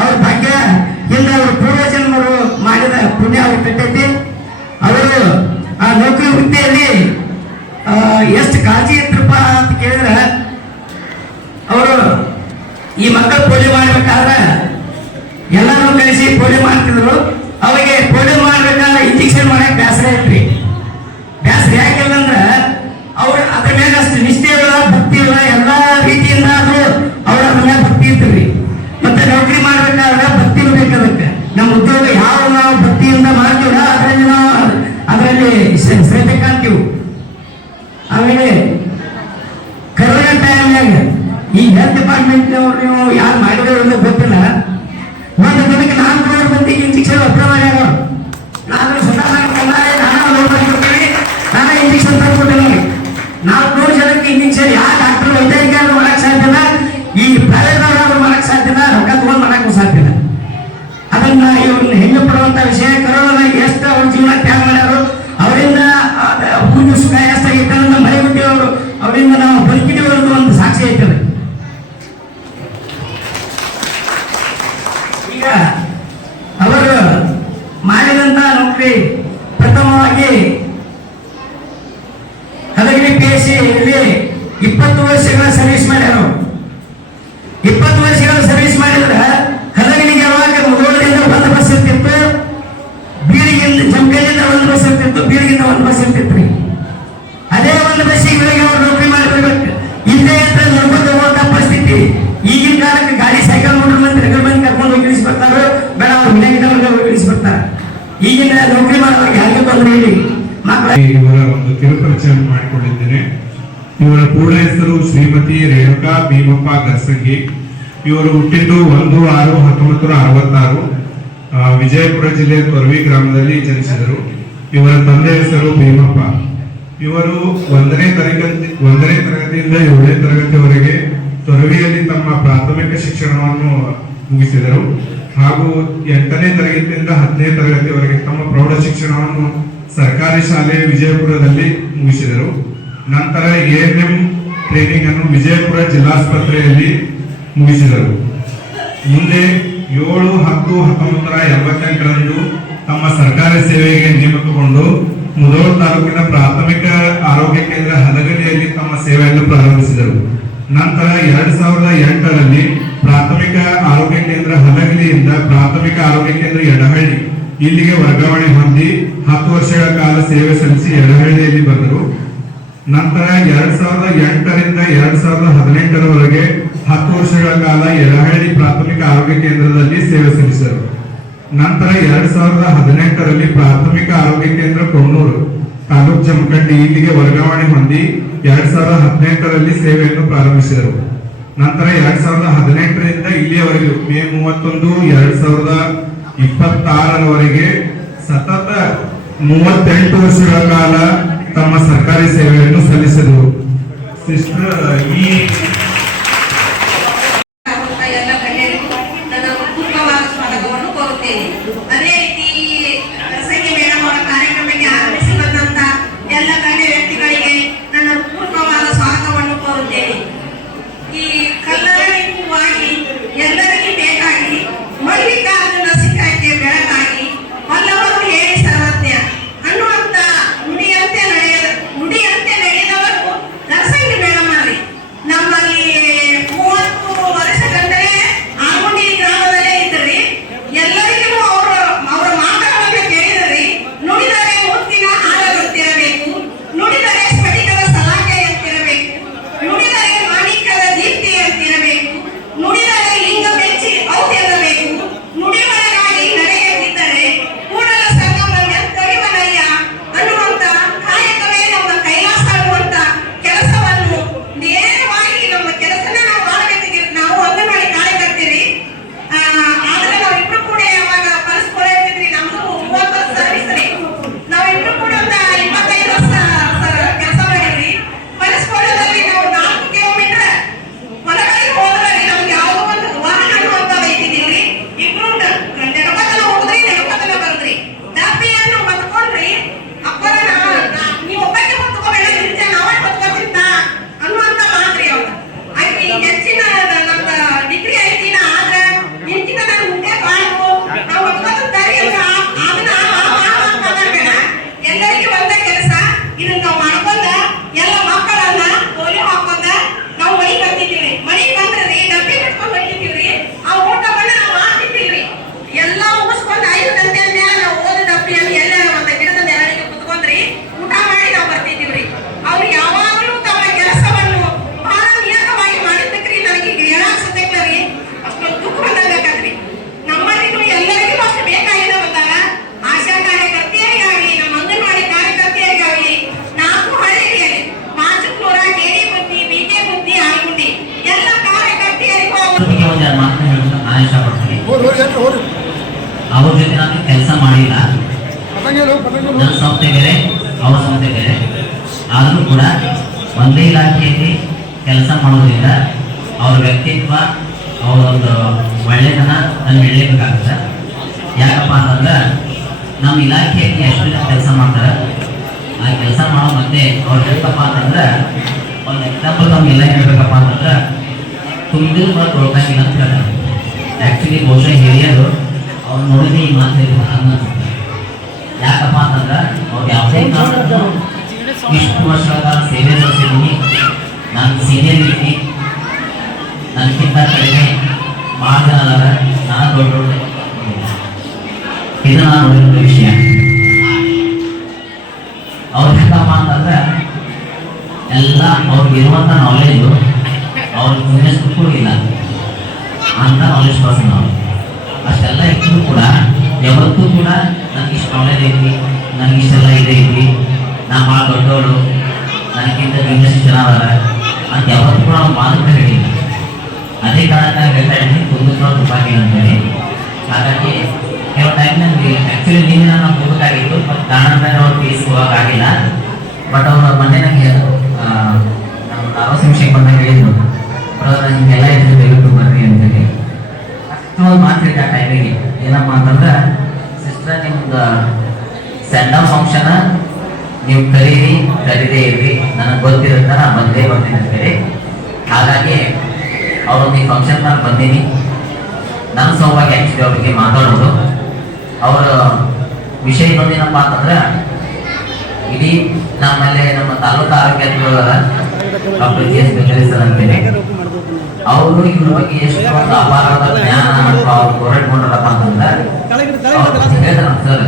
ಅವ್ರ ಭಾಗ್ಯ ಇಲ್ಲ. ಅವ್ರ ಪೂರ್ವಜನ್ಮರು ಮಾಡಿದ ಪುಣ್ಯ ಅವ್ರಿಗೆ ಕಟ್ಟೈತಿ. ಅವರು ಆ ನೌಕರಿ ವೃತ್ತಿಯಲ್ಲಿ ಎಷ್ಟು ಕಾಳಜಿ ಇದ್ರಪ್ಪ ಅಂತ ಕೇಳಿದ್ರೆ, ಅವರು ಈ ಮಕ್ಕಳು ಪೋಲಿಯೋ ಮಾಡ್ಬೇಕಾದ್ರೆ ಎಲ್ಲರೂ ಕಳಿಸಿ ಪೋಲಿಯೋ ಮಾಡ್ತಿದ್ರು. ಅವಾಗ ಪೋಲಿಯೋ ಮಾಡ್ಬೇಕಾದ್ರೆ ಇಂಜೆಕ್ಷನ್ ಮಾಡಕ್ ಬ್ಯಾಸರ ಐತ್ರಿ. ಬ್ಯಾಸರ ಯಾಕಿಲ್ಲ ಅಂದ್ರೆ ಅವ್ರು ಅದ್ರ ಮೇಲೆ ಅಷ್ಟು ನಿಷ್ಠೆ ಇಲ್ಲ, ಭಕ್ತಿ ಇಲ್ಲ, ಎಲ್ಲಾ ರೀತಿಯಿಂದ ಅದು ಅವ್ರ ಮೇಲೆ ಭಕ್ತಿ ಇರ್ತೀವಿ. ಮತ್ತೆ ನೌಕರಿ ಮಾಡ್ಬೇಕಾದ್ರೆ ಭಕ್ತಿ ಬೇಕದಕ್ಕೆ. ನಮ್ಮ ಉದ್ಯೋಗ ಯಾವ ನಾವು ಭಕ್ತಿಯಿಂದ ಮಾಡ್ತೀವಲ್ಲ ಅದರಲ್ಲಿ ಶ್ರದ್ಧೆ ಕಾಣ್ತೀವಿ. ಆಮೇಲೆ ಕರೋನಾ ಟೈಮ್ನಾಗ ಈ ಹೆಲ್ತ್ ಡಿಪಾರ್ಟ್ಮೆಂಟ್ನವ್ರು ನೀವು ಯಾರು ಮಾಡಿದ್ರು ಅಂತ ಗೊತ್ತಿಲ್ಲ. ಒಂದು ದಿನಕ್ಕೆ 400 ಮಂದಿಗೆ ಇಂಜೆಕ್ಷನ್ ಒಬ್ಬರ ಮಾಡ್ಯಾರ. ನಾನು ಸ್ವತಃ ನಾನೇ ಇಂಜೆಕ್ಷನ್ ತಂದ್ಕೊಟ್ಟಿಲ್ಲ. 400 ಜನಕ್ಕೆ ಇಂಜೆಕ್ಷನ್ ಯಾವ ಡಾಕ್ಟರ್ ವೈದ್ಯರಿಗಾದ್ರೂ ಮಾಡಕ್ ಸಾಧ್ಯ ಇಲ್ಲ. ಈ ಪ್ರೈವೇಟ್ ಮಾಡಕ್ ಸಾಧ್ಯ ಇಲ್ಲ, ರೊಕ್ಕ ತಗೊಂಡ್ ಮಾಡಕ್ಕೂ ಸಾಧ್ಯ ಇಲ್ಲ. ಅದನ್ನ ಅದನ್ನ ಇವ್ರನ್ನ ಹೆಮ್ಮೆ ಪಡುವಂತ ವಿಷಯ. ಕರೋನಾ ಎಷ್ಟು ಅವ್ರ ಜೀವನ ತ್ಯಾಗ ಮಾಡ್ಯಾರು, ಅವರಿಂದ ಭೂಮಿ ಸುಖ ಎಷ್ಟಾಗಿತ್ತು ಅನ್ನೋದನ್ನ ಮಳೆ ಬಿಟ್ಟಿವರು, ಅವರಿಂದ ನಾವು ಬದುಕಿದೀವಿ ಅನ್ನೋದು ಒಂದು ಸಾಕ್ಷಿ ಐತದೆ. ಈಗ ಅವರು ಮಾಡಿದಂತ ನೌಕರಿ ಪ್ರಥಮವಾಗಿ ಹದಗಿರಿ PSC ಇಲ್ಲಿ 20 ವರ್ಷಗಳ ಸರ್ವಿಸ್ ಮಾಡ್ಯಾರು. 20 ವರ್ಷಗಳ ಸರ್ವಿಸ್ ಮಾಡಿದ್ರೆ ಹದಗಿರಿಗೆ ಯಾವಾಗ ಮುಧೋಳದಿಂದ ಒಂದು ಬಸ್ ಇರ್ತಿತ್ತು, ಬೀಳಿಗಿಂದ ಜಮಖಂಡಿಯಿಂದ ಒಂದು ಬಸ್ ಇರ್ತಿತ್ತು, ಬೀಳಿಗಿಂದ ಒಂದು ಬಸ್ ಇರ್ತಿತ್ತು. ಅದೇ ಒಂದು ಬಸ್ಸಿಗೆ ಬೆಳಗ್ಗೆ ಅವ್ರು ನೌಕರಿ ಮಾಡಿರ್ಬೇಕು. ಇಲ್ಲೇ ಅಂತ ನೋಡ್ಕೊಂಡು ಹೋಗುವಂತ ಪರಿಸ್ಥಿತಿ. ಈಗಿನ ಕಾಲಕ್ಕೆ ಗಾಡಿ ಸೈಕಲ್ ನೋಡ್ರಿ ಮಂದಿ ರೆಗಲ್ ಬಂದು ಕರ್ಕೊಂಡು ಹೋಗಿ ಇಳಿಸ್ಬರ್ತಾರೆ, ಬೇಡ ಅವ್ರ ಮನೆಗಿದ್ದವ್ರಿಗೆ ಹೋಗಿ ಇಳಿಸ್ಬರ್ತಾರೆ. ಈಗಿನ ನೌಕರಿ ಮಾಡೋರಿಗೆ ಯಾರಿಗೆ ತೊಂದರೆ ಹೇಳಿ ಮಕ್ಕಳ. ಇವರ ಒಂದು ಕಿರುಪರಿಚಯ ಮಾಡಿಕೊಂಡಿದ್ದೇನೆ. ಇವರ ಪೂರ್ಣ ಹೆಸರು ಶ್ರೀಮತಿ ರೇಣುಕಾ ಭೀಮಪ್ಪ ಗರ್ಸಂಗಿ. ಇವರು ಹುಟ್ಟಿದ್ದು 1/6/1966 ವಿಜಯಪುರ ಜಿಲ್ಲೆ ತೊರವಿ ಗ್ರಾಮದಲ್ಲಿ ಜನಿಸಿದರು. ಇವರ ತಂದೆ ಹೆಸರು ಭೀಮಪ್ಪ. ಇವರು 1ನೇ ತರಗತಿಯಿಂದ 7ನೇ ತರಗತಿವರೆಗೆ ತೊರವಿಯಲ್ಲಿ ತಮ್ಮ ಪ್ರಾಥಮಿಕ ಶಿಕ್ಷಣವನ್ನು ಮುಗಿಸಿದರು ಹಾಗೂ 8ನೇ ತರಗತಿಯಿಂದ 10ನೇ ತರಗತಿವರೆಗೆ ತಮ್ಮ ಪ್ರೌಢ ಶಿಕ್ಷಣವನ್ನು ಸರ್ಕಾರಿ ಶಾಲೆ ವಿಜಯಪುರದಲ್ಲಿ ಮುಗಿಸಿದರು. ನಂತರ ANM ಟ್ರೈನಿಂಗ್ ಅನ್ನು ವಿಜಯಪುರ ಜಿಲ್ಲಾಸ್ಪತ್ರೆಯಲ್ಲಿ ಮುಗಿಸಿದರು. ಮುಂದೆ 7/10/1988 ತಮ್ಮ ಸರ್ಕಾರಿ ಸೇವೆಗೆ ನೇಮಕಗೊಂಡು ಮುಧೋಳ ತಾಲೂಕಿನ ಪ್ರಾಥಮಿಕ ಆರೋಗ್ಯ ಕೇಂದ್ರ ಹದಗಲಿಯಲ್ಲಿ ತಮ್ಮ ಸೇವೆಯನ್ನು ಪ್ರಾರಂಭಿಸಿದರು. ನಂತರ 2008ರಲ್ಲಿ ಪ್ರಾಥಮಿಕ ಆರೋಗ್ಯ ಕೇಂದ್ರ ಹದಗಲಿಯಿಂದ ಪ್ರಾಥಮಿಕ ಆರೋಗ್ಯ ಕೇಂದ್ರ ಎಡಹಳ್ಳಿ ಇಲ್ಲಿಗೆ ವರ್ಗಾವಣೆ ಹೊಂದಿ 10 ವರ್ಷಗಳ ಕಾಲ ಸೇವೆ ಸಲ್ಲಿಸಿ ಎಡಹಳ್ಳಿಯಲ್ಲಿ ಬಂದರು. ನಂತರ 2008ರಿಂದ 2018ರವರೆಗೆ 10 ವರ್ಷಗಳ ಕಾಲ ಎಡಹಳ್ಳಿ ಪ್ರಾಥಮಿಕ ಆರೋಗ್ಯ ಕೇಂದ್ರದಲ್ಲಿ ಸೇವೆ ಸಲ್ಲಿಸಿದರು. ನಂತರ 2018ರಲ್ಲಿ ಪ್ರಾಥಮಿಕ ಆರೋಗ್ಯ ಕೇಂದ್ರ ಕೊಣ್ಣೂರು ತಾಲೂಕ್ ಜಮಖಂಡಿ ಇಲ್ಲಿಗೆ ವರ್ಗಾವಣೆ ಹೊಂದಿ 2018ರಲ್ಲಿ ಸೇವೆಯನ್ನು ಪ್ರಾರಂಭಿಸಿದರು. ನಂತರ 2018ರಿಂದ ಇಲ್ಲಿಯವರೆಗೂ ಮೇ 31, 2026ರವರೆಗೆ ಸತತ 38 ವರ್ಷಗಳ ಕಾಲ ತಮ್ಮ ಸರ್ಕಾರಿ ಸೇವೆಯನ್ನು ಸಲ್ಲಿಸಿದರು. ಸಿಸ್ಟರ್ ಈ ಎಲ್ಲ ಗಣ್ಯರಿಗೂ ನನ್ನ ಪೂರ್ವವಾದ ಸ್ವಾಗತವನ್ನು ಕೋರುತ್ತೇನೆ. ಅದೇ ರೀತಿ ಪ್ರಸಂಗಿ ಮೇಡಮ್ ಅವರ ಕಾರ್ಯಕ್ರಮಕ್ಕೆ ಆಗಮಿಸಿ ಬಂದಂತ ಎಲ್ಲ ಗಣ್ಯ ವ್ಯಕ್ತಿಗಳಿಗೆ ನನ್ನ ಪೂರ್ವವಾದ ಸ್ವಾಗತವನ್ನು ಕೋರುತ್ತೇನೆ. ಈ ಕಲ್ಯಾಣವಾಗಿ ಎಲ್ಲರಿಗೂ ಬೇಕಾಗಿ ಮಲ್ಲಿಕಾರ್ಜುನ ಸಿಂಹಕ್ಕೆ ಬೆಳಕಾಗಿ ವಲ್ಲವರು ಹೇಳಿ ಸರ್ವಜ್ಞ ಅನ್ನುವಂತ ನುಡಿಯಂತೆ ನಡೆದವರು ನರಸಂಗಿ ಮೇಡಮ್ ಅಲ್ಲಿ ನಮ್ಮಲ್ಲಿ 30 ವರ್ಷಗಂಟಲೆ ಆಗುಂಡಿ ಗ್ರಾಮದಲ್ಲೇ ಇದ್ರಿ. ಎಲ್ಲರಿಗೂ ಅವರ ಮಾತುಗಳನ್ನು ಕೇಳಿದ್ರಿ. ನುಡಿದರೆ ಮುತ್ತಿನ ಹಾರದಂತಿರಬೇಕು, ನುಡಿದರೆ ಸ್ಫಟಿಕದ ಸಲಾಕೆಯಂತಿರಬೇಕು, ನುಡಿದರೆ ಮಾಣಿಕ್ಯದ ದೀಪ್ತಿಯಂತಿರಬೇಕು, ನುಡಿದರೆ ಲಿಂಗ ಬೆಚ್ಚಿ ಔತೆಲ್ಲಬೇಕು, ನುಡಿವರಗಾಗಿ ನಡೆಯದಿದ್ದರೆ ಕೂಡಲ ಸಂಗಮನ ತಡಿವನಯ್ಯ ಅನ್ನುವಂತ ಕಾಯಕವೇ ನಮ್ಮ ಕೈಲಾಸ ಅನ್ನುವಂತ ಕೆಲಸವನ್ನು ನೇರವಾಗಿ ನಮ್ಮ ಕೆಲಸನ ನಾವು ಮಾಡಬೇಕಿದ್ರೆ ನಾವು ಅಂಗನವಾಡಿ ಕಾರ್ಯಕರ್ತೀರಿ. ಆದ್ರೆ ನಾವಿಬ್ರು ಕೂಡ ಯಾವಾಗ ಪರಸ್ಪರಿದ್ರಿ, ನಮ್ದು 30 ವರ್ಷ ಸರ್ವಿಸ್ ರೀ. ನಾವಿಬ್ರು ಕೂಡ ಒಂದು 25 ವರ್ಷ ಕೆಲಸ ಮಾಡಿದ್ರಿ. ಪರಸ್ಪರದಲ್ಲಿ ನಾವು 4 ಕಿಲೋಮೀಟರ್ ಹೊರಗಡೆ ಹೋದ್ರೆ ನಮ್ಗೆ ಯಾವುದೋ ಒಂದು ವಾಹನ ಅನ್ನುವಂತ ಇದ್ದಿದ್ದಿಲ್ರಿ. ಇಬ್ರು ನೆನಪತನ ಹೋದ್ರಿ, ನೆನಪತನ ಬಂದ್ರಿ. ಡಬ್ಬಿಯನ್ನು ಹೊತ್ಕೊಂಡ್ರಿ. ಅಪ್ಪರ ನೀವು ಒಬ್ಬಕ್ಕೆ ಹೊತ್ಕೋಬೇಡ, ಹಿಂದೆ ನಾವೇ ಹೊತ್ಕೋತಿದ್ದ ಅನ್ನುವಂತ ಮಾತ್ರಿ ಅವ್ರು. ಆಯ್ತು, ಈ ಹೆಚ್ಚಿನ ನಮ್ದ ಡಿಗ್ರಿ ಐತಿನ ಆದ್ರೆ ಇಂಚಿನ ನಾನು ಮುಂದೆ ಬಾಳು ನಾವು ಹೊತ್ಕೋತಾರೆ ಅದನ್ನ ಮಾತಾಡ್ಬೇಡ. ಎಲ್ಲರಿಗೂ ಒಂದೇ ಕೆಲಸ. ಇದನ್ನ ನಾವು ಮಾಡ್ಕೊಂಡ ಎಲ್ಲ ಮಕ್ಕಳನ್ನ ಪೋಲಿಯೋ ಹಾಕೊಂಡ ನಾವು ಮನೆಗೆ ಬರ್ತಿದ್ದೀವಿ. ಮನೆಗೆ ಬಂದ್ರಿ ಡಬ್ಬಿ ಕಟ್ಕೊಂಡು ಹೋಗ್ತಿದ್ದೀವಿ. ಆ ಊಟವನ್ನ ನಾವು ಮಾಡ್ತಿದ್ದೀವಿ. ಎಲ್ಲ ಮುಗಿಸ್ಕೊಂಡು 5 ಗಂಟೆ ಮೇಲೆ ನಾವು ಓದ ಡಬ್ಬಿಯಲ್ಲಿ ಎಲ್ಲ ಒಂದು ಗಿಡದ ನೆರಳಿಗೆ ಕುತ್ಕೊಂಡ್ರಿ ಊಟ ಮಾಡಿ ನಾವು ಬರ್ತಿದ್ದೀವ್ರಿ. ಅವ್ರು ಯಾವಾಗಲೂ ತಮ್ಮ ಕೆಲಸವನ್ನು ಬಹಳ ನಿಯತವಾಗಿ ಮಾಡಿದ್ದಕ್ರಿ ನನಗೆ ಈಗ ಹೇಳಕ್ ಸತ್ಯಕ್ರಿ ಅಷ್ಟೊಂದು ದುಃಖ ಬಂದಾಗತ್ರಿ. ನಮ್ಮಲ್ಲಿಗೂ ಎಲ್ಲರಿಗೂ ಅಷ್ಟು ಬೇಕಾಗಿದೆ ಬಂದಾಗ ಆಶಾ ಕಾರ್ಯಕರ್ತೆಯರಿಗಾಗಲಿ ನಮ್ಮ ಅಂಗನವಾಡಿ ಕಾರ್ಯಕರ್ತೆಯರಿಗಾಗಲಿ 4 ಹಳ್ಳಿಗೆ ಮಾಚುಕ್ನೂರ, ಕೇಡಿ ಬುದ್ಧಿ, ಬಿಕೆ ಬುದ್ಧಿ, ಆಲ್ಗುಂಡಿ ಎಲ್ಲ ಕಾರ್ಯಕರ್ತೆಯರಿಗೂ ನಾನು ಇಷ್ಟಪಡ್ತೀನಿ. ಅವ್ರ ಜೊತೆ ನಾನು ಕೆಲಸ ಮಾಡಿಲ್ಲ. ನನ್ನ ಸಂಸ್ಥೆ ಬೇರೆ, ಅವ್ರ ಸಂಸ್ಥೆ ಬೇರೆ. ಆದರೂ ಕೂಡ ಒಂದೇ ಇಲಾಖೆಯಲ್ಲಿ ಕೆಲಸ ಮಾಡೋದ್ರಿಂದ ಅವ್ರ ವ್ಯಕ್ತಿತ್ವ, ಅವರೊಂದು ಒಳ್ಳೆತನ ನನಗೆ ಹೇಳಬೇಕಾಗುತ್ತೆ. ಯಾಕಪ್ಪ ಅಂತಂದ್ರೆ ನಮ್ಮ ಇಲಾಖೆಯಲ್ಲಿ ಎಷ್ಟು ಜನ ಕೆಲಸ ಮಾಡ್ತಾರೆ, ಆ ಕೆಲಸ ಮಾಡೋ ಮತ್ತೆ ಅವ್ರು ಹೇಳ್ಬೇಕಪ್ಪ ಅಂತಂದ್ರೆ ಒಂದು ಎಕ್ಸಾಂಪಲ್ ನಮ್ಗೆಲ್ಲ ಹೇಳ್ಬೇಕಪ್ಪ ಅಂತಂದ್ರೆ ತುಂಬಿದ ಮತ್ತು ತೊಳ್ಕಂಗಿಲ್ಲ ಅಂತ ಹೇಳ್ತಾರೆ. ಆ್ಯಕ್ಚುಲಿ ಬಹುಶಃ ಹಿರಿಯರು ಅವ್ರು ನೋಡಿದ್ರೆ ಈ ಮಾತು ಅನ್ನಿಸುತ್ತೆ. ಯಾಕಪ್ಪ ಅಂತಂದ್ರೆ ಅವ್ರು ಯಾವುದೇ ಕಾರಣಕ್ಕೂ ಇಷ್ಟು ವರ್ಷಗಳ ಕಾಲ ಸೇವೆ ಸಲ್ಲಿಸಿದ್ದೀನಿ, ನಾನು ಸೀನಿಯರ್ ಇದ್ದೀನಿ, ನನಗಿಂತ ಕಡಿಮೆ ಭಾಳ ಜನ ಅದಾರ, ನಾನು ದೊಡ್ಡ ಇದು ನಾನು ನೋಡಿರೋ ವಿಷಯ. ಅವ್ರು ಹೇಗಪ್ಪ ಅಂತಂದ್ರೆ ಎಲ್ಲ ಅವ್ರಿಗೆ ಇರುವಂಥ ನಾಲೆಜು ಅವ್ರಿಗೆ ಜೂನಿಯರ್ಸ್ಗೂ ಇಲ್ಲ ಅಂತ ನಾಲೆಜ್ ಪರ್ಸನ್ ಅವರು. ಅಷ್ಟೆಲ್ಲ ಇದ್ರೂ ಕೂಡ ಯಾವತ್ತೂ ಕೂಡ ನನಗೆ ಇಷ್ಟು ನಾಲೆಜ್ ಐತಿ, ನನಗೆ ಇಷ್ಟೆಲ್ಲ ಇದೆ ಐತಿ, ನಾ ಭಾಳ ದೊಡ್ಡವಳು, ನನಗಿಂತ ಜೂನಿಯರ್ಸ್ ಜನ ಅದಾರ ಅಂತ ಯಾವತ್ತೂ ಕೂಡ ಅವ್ರು ಮಾತುಕತೆ ಹೇಳಿಲ್ಲ. ಅದೇ ಕಾರಣಕ್ಕಾಗಿ ಹೇಳ್ತಾ ಇದ್ದೀನಿ ಕುಂದೂರು ತುಪಾಕಿ ಅಂತೇಳಿ. ಹಾಗಾಗಿ ಕೆಲವು ಟೈಮ್ ನನಗೆ ಆ್ಯಕ್ಚುಲಿ ನಿನ್ನೆ ನಾನು ಹೋಗಬೇಕಾಗಿತ್ತು, ಬಟ್ ಕಾರಣದಿಂದ ಅವ್ರು ಫೀಸ್ ಹೋಗೋಕ್ಕಾಗಿಲ್ಲ. ಬಟ್ ಅವರು ಮೊನ್ನೆ ನನಗೆ ನಮ್ಮ 40 ನಿಮಿಷಕ್ಕೆ ಬಂದಾಗ ಹೇಳಿದ್ರು, ಹಿಂಗೆಲ್ಲ ಇದ್ರೆ ದಯವಿಟ್ಟು ಬರ್ರಿ ಅಂತೇಳಿ. ಅಷ್ಟೊಂದು ಮಾತಾಡಿದ ಆ ಟೈಮಿಗೆ ಏನಪ್ಪ ಅಂತಂದ್ರೆ, ಸಿಸ್ಟರ್ ನಿಮ್ದು ಸೆಂಡ್ ಆಫ್ ಫಂಕ್ಷನ್ ನೀವು ಕರೀದೇ ಇರ್ರಿ, ನನಗೆ ಗೊತ್ತಿರುತ್ತೆ, ನಾನು ಬಂದೇ ಬರ್ತೀನಿ ಅಂತೇಳಿ. ಹಾಗಾಗಿ ಅವರೊಂದು ಈ ಫಂಕ್ಷನ್ ನಾನು ಬಂದೀನಿ. ನನ್ನ ಸಲುವಾಗಿ ಆ್ಯಕ್ಚುಲಿ ಅವ್ರ ಬಗ್ಗೆ ಮಾತಾಡೋದು. ಅವರ ವಿಷಯ ಇನ್ನೊಂದೇನಪ್ಪ ಅಂತಂದ್ರೆ, ಇಡೀ ನಮ್ಮಲ್ಲಿ ನಮ್ಮ ತಾಲೂಕು ಆರೋಗ್ಯ ಡಾಕ್ಟರ್ ಜಿ ಎಸ್ ಬೆಂಗಳಿ ಸರ್ ಅಂತೇಳಿ, ಅವರು ಇದ್ರ ಬಗ್ಗೆ ಎಷ್ಟು ಒಂದು ಅಪಾರದ ಜ್ಞಾನ ಮತ್ತು ಅವ್ರು ಹೋರಾಡ್ಕೊಂಡ್ರಪ್ಪ ಅಂತಂದ್ರೆ ಹೇಳ್ತಾರ ಸರ್,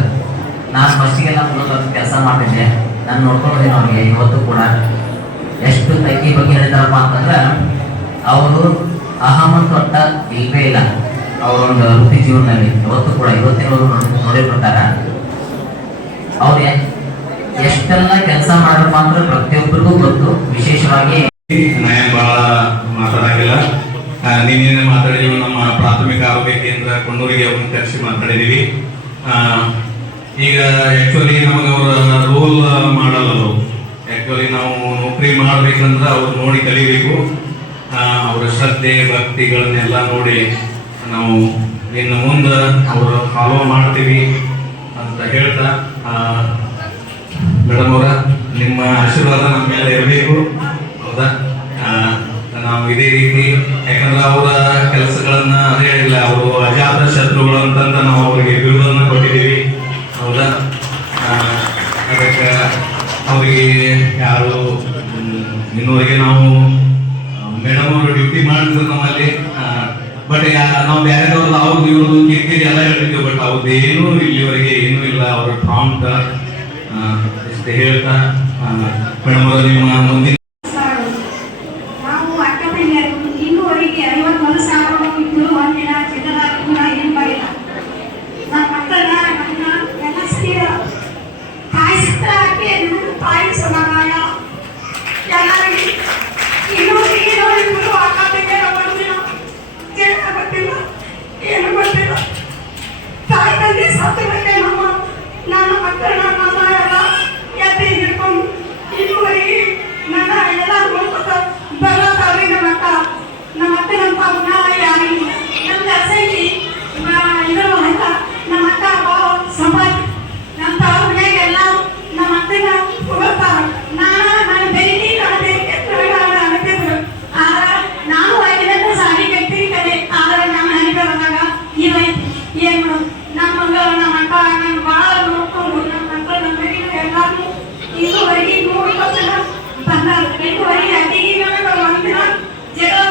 ನಾನು ಫಸ್ಟಿಗೆಲ್ಲ ಕೆಲಸ ಮಾಡ್ತಿದ್ದೆ, ನಾನು ನೋಡ್ಕೊಂಡಿದ್ದೀನಿ ಅವ್ರಿಗೆ. ಇವತ್ತು ಕೂಡ ಎಷ್ಟು ತಗ್ಗಿ ಬಗ್ಗೆ ಹೇಳ್ತಾರಪ್ಪ ಅಂತಂದ್ರೆ, ಅವರು ಅಹಮತ್ ಒಟ್ಟ ಇಲ್ವೇ ಇಲ್ಲ ಅವರೊಂದು ವೃತ್ತಿ ಜೀವನದಲ್ಲಿ. ಇವತ್ತು ಕೂಡ ಇವತ್ತಿನವರು ನೋಡಿರ್ಬೇಕಾರೆ ಅವ್ರು ಎಷ್ಟೆಲ್ಲ ಕೆಲಸ ಮಾಡಬೇಕು ಅಂದ್ರೆ ಪ್ರತಿಯೊಬ್ಬರಿಗೂ ಗೊತ್ತು. ವಿಶೇಷವಾಗಿ ನಾನು ಭಾಳ ಮಾತಾಡಂಗಿಲ್ಲ, ನಿನ್ನೆ ಮಾತಾಡಿದೀವಿ. ನಮ್ಮ ಪ್ರಾಥಮಿಕ ಆರೋಗ್ಯ ಕೇಂದ್ರ ಕೊಂಡೂರಿಗೆ ಅವ್ರನ್ನ ಕರೆಸಿ ಮಾತಾಡಿದೀವಿ. ಈಗ ಆ್ಯಕ್ಚುಲಿ ನಮಗೆ ಅವರ ರೋಲ್ ಮಾಡಲ್ಲ. ಅವರು ಆ್ಯಕ್ಚುಲಿ ನಾವು ನೌಕರಿ ಮಾಡ್ಬೇಕಂದ್ರೆ ಅವ್ರು ನೋಡಿ ಕಲಿಬೇಕು. ಅವರ ಶ್ರದ್ಧೆ ಭಕ್ತಿಗಳನ್ನೆಲ್ಲ ನೋಡಿ ನಾವು ಇನ್ನು ಮುಂದೆ ಅವರು ಫಾಲೋ ಮಾಡ್ತೀವಿ ಅಂತ ಹೇಳ್ತಾ, ಮೇಡಮ್ ಅವರ ನಿಮ್ಮ ಆಶೀರ್ವಾದ ನಮ್ಮ ಮೇಲೆ ಇರಬೇಕು. ಹೌದಾ? ನಾವು ಇದೇ ರೀತಿ, ಯಾಕಂದ್ರೆ ಅವರ ಕೆಲಸಗಳನ್ನ ಹೇಳಿಲ್ಲ, ಅವರು ಅಜಾತ ಶತ್ರುಗಳು ಅಂತಂತ ನಾವು ಅವರಿಗೆ ಬಿರುದನ್ನ ಕೊಟ್ಟಿದ್ದೀವಿ. ಹೌದಾ? ಅದಕ್ಕೆ ಅವರಿಗೆ ಯಾರು ಇನ್ನೂವರೆಗೆ ನಾವು ಮೇಡಮ್ ಅವರು ಡ್ಯೂಟಿ ಮಾಡಿದ್ರು ನಮ್ಮಲ್ಲಿ. ಬಟ್ ನಾವು ಬೇರೆದವ್ರದ್ದು ಅವ್ರದ್ದು ಇವ್ರದ್ದು ಕಿರಿಕಿರಿ ಎಲ್ಲ ಹೇಳ್ತಿದ್ವಿ. ಬಟ್ ಅವ್ರದ್ದು ಏನೂ ಇಲ್ಲಿವರೆಗೆ ಏನೂ ಇಲ್ಲ. ಅವರ ಪ್ರಾಂಪ್ಟ್ ಇಷ್ಟು ಹೇಳ್ತಾ, ಮೇಡಮ್ ಅವರು ನಿಮ್ಮ ಮುಂದಿನ ನಾವು ಅಕ್ಕ ತಂಗಿಯರು ಇನ್ನೂವರೆಗೆ 51,000 ಇದ್ದು ಒಂದಿನ ಜನರ ಕೂಡ ಏನು ಮಾಡಿಲ್ಲ. ನನ್ನ ಮಕ್ಕಳ ನನ್ನ ನೆನಸ್ತೀರ ಕಾಯಿಸ್ತಾ ಹಾಕಿ ನನ್ನ ತಾಯಿ ಸಮಾಧಾನ ಎಲ್ಲರಿಗೆ ಇನ್ನೂವರೆಗೆ ಇಬ್ಬರು ಅಕ್ಕ ತಂಗಿಯರ ಒಂದಿನ ಜನ ಗೊತ್ತಿಲ್ಲ, ಏನು ಗೊತ್ತಿಲ್ಲ. ತಾಯಿ ತಂದೆ ಸತ್ತಕ್ಕೆ ನನ್ನ ಮಕ್ಕಳನ್ನ ನಮ್ಮ ಎಲ್ಲ ಎತ್ತಿ ಹಿಡ್ಕೊಂಡು ಇನ್ನೂವರೆಗೆ ನನ್ನ ಎಲ್ಲ ನೋಡ್ಕೊತ ಬರತಾವ್ರಿ. ನಮ್ಮ ಅಕ್ಕನಂತ ಯಾರಿಲ್ಲ. ನಮ್ಮ ಅಸಂಗಿ ಇದ್ರ ಅಂತ ನಮ್ಮ ಅಕ್ಕ ಸಂಪಾದಿ ನಮ್ಮ ಅವ್ರಿಗೆ ಎಲ್ಲ ನಮ್ಮ ಅಕ್ಕನ ಹೋಗ್ತಾರ. ನಾನು ಬೆಳಿಗ್ಗೆ ಅನತಿದ್ರು. ಆದ್ರೆ ನಾವು 5 ಗಂಟೆ ಸಾರಿ ಕಟ್ಟಿ ಕಡೆ. ಆದ್ರೆ ನಮ್ಮ ಮನೆಗೆ ಬಂದಾಗ ಏನು ನಮ್ಮ ಮಗಳು ನಮ್ಮ ಅಕ್ಕ ನನ್ನ ಭಾಳ ನೋಡ್ಕೊಂಡು ನಮ್ಮ ಮಕ್ಕಳು ನಮ್ಮ ಮನೆಗೆ ಎಲ್ಲಾರು ಇನ್ನೂವರೆಗೆ 100 ಬಂದಾರ. ಇನ್ನೂವರೆಗೆ ಅಡಿಗೆ ಒಂದಿನ ಜಗಳ